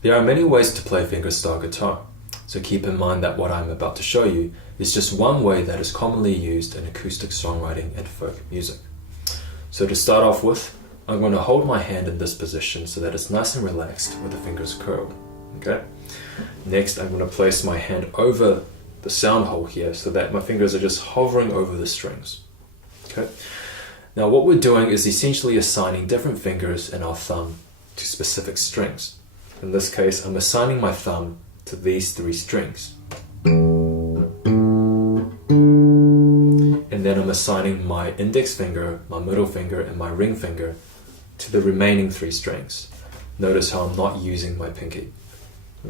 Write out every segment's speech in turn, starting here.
There are many ways to play fingerstyle guitar, so keep in mind that what I'm about to show you is just one way that is commonly used in acoustic songwriting and folk music. So to start off with, I'm going to hold my hand in this position so that it's nice and relaxed with the fingers curled. Okay. Next, I'm going to place my hand over the sound hole here so that my fingers are just hovering over the strings. Okay. Now what we're doing is essentially assigning different fingers and our thumb to specific strings. In this case, I'm assigning my thumb to these 3 strings. And then I'm assigning my index finger, my middle finger, and my ring finger to the remaining 3 strings. Notice how I'm not using my pinky.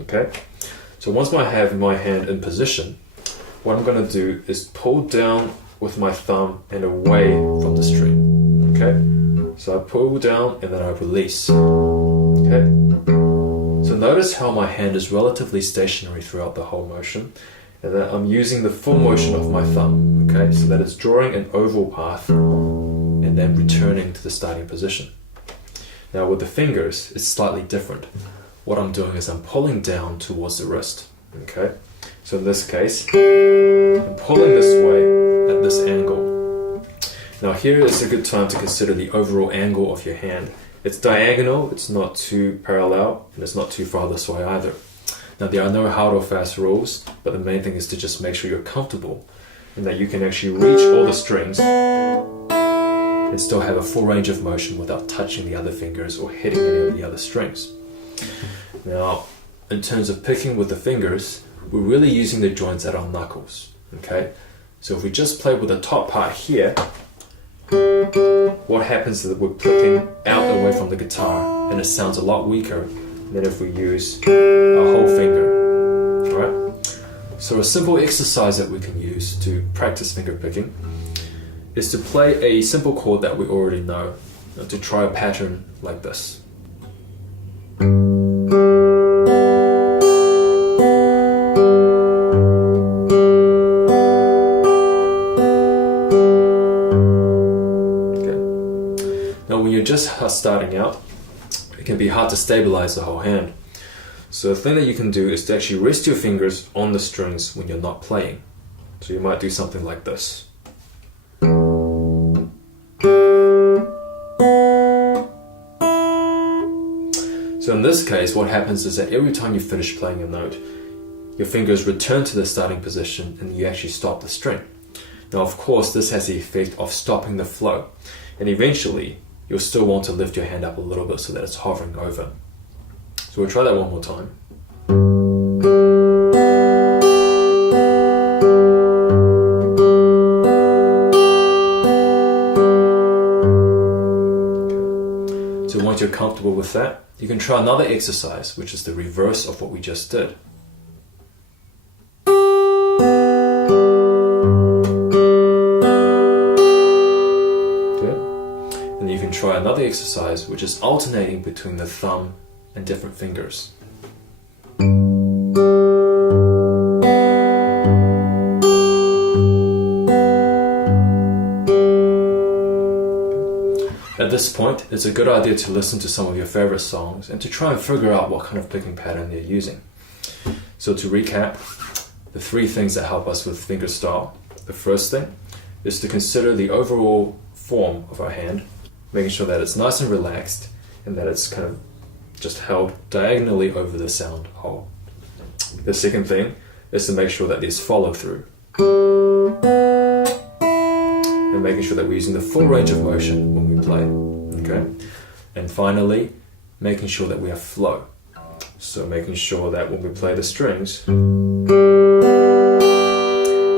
Okay? So once I have my hand in position, what I'm going to do is pull down with my thumb and away from the string. Okay? So I pull down and then I release. Okay? So notice how my hand is relatively stationary throughout the whole motion, and that I'm using the full motion of my thumb, okay, so that it's drawing an oval path and then returning to the starting position. Now with the fingers, it's slightly different. What I'm doing is I'm pulling down towards the wrist, okay? So in this case, I'm pulling this way at this angle. Now here is a good time to consider the overall angle of your hand. It's diagonal, it's not too parallel, and it's not too far this way either. Now there are no hard or fast rules, but the main thing is to just make sure you're comfortable and that you can actually reach all the strings and still have a full range of motion without touching the other fingers or hitting any of the other strings. Now, in terms of picking with the fingers, we're really using the joints at our knuckles, okay? So if we just play with the top part here, what happens is that we're clicking out away from the guitar and it sounds a lot weaker than if we use our whole finger. Alright? So a simple exercise that we can use to practice finger picking is to play a simple chord that we already know, to try a pattern like this. Now when you're just starting out, it can be hard to stabilize the whole hand. So the thing that you can do is to actually rest your fingers on the strings when you're not playing. So you might do something like this. So in this case, what happens is that every time you finish playing a note, your fingers return to the starting position and you actually stop the string. Now of course this has the effect of stopping the flow, and eventually you'll still want to lift your hand up a little bit so that it's hovering over. So we'll try that one more time. Okay. So once you're comfortable with that, you can try another exercise, which is the reverse of what we just did. And you can try another exercise which is alternating between the thumb and different fingers. At this point, it's a good idea to listen to some of your favorite songs and to try and figure out what kind of picking pattern they're using. So to recap, the 3 things that help us with fingerstyle. The first thing is to consider the overall form of our hand, making sure that it's nice and relaxed and that it's kind of just held diagonally over the sound hole. The second thing is to make sure that there's follow through and making sure that we're using the full range of motion when we play. Okay? And finally, making sure that we have flow. So making sure that when we play the strings,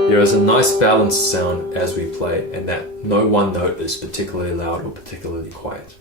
there is a nice balanced sound as we play, and that no one note is particularly loud or particularly quiet.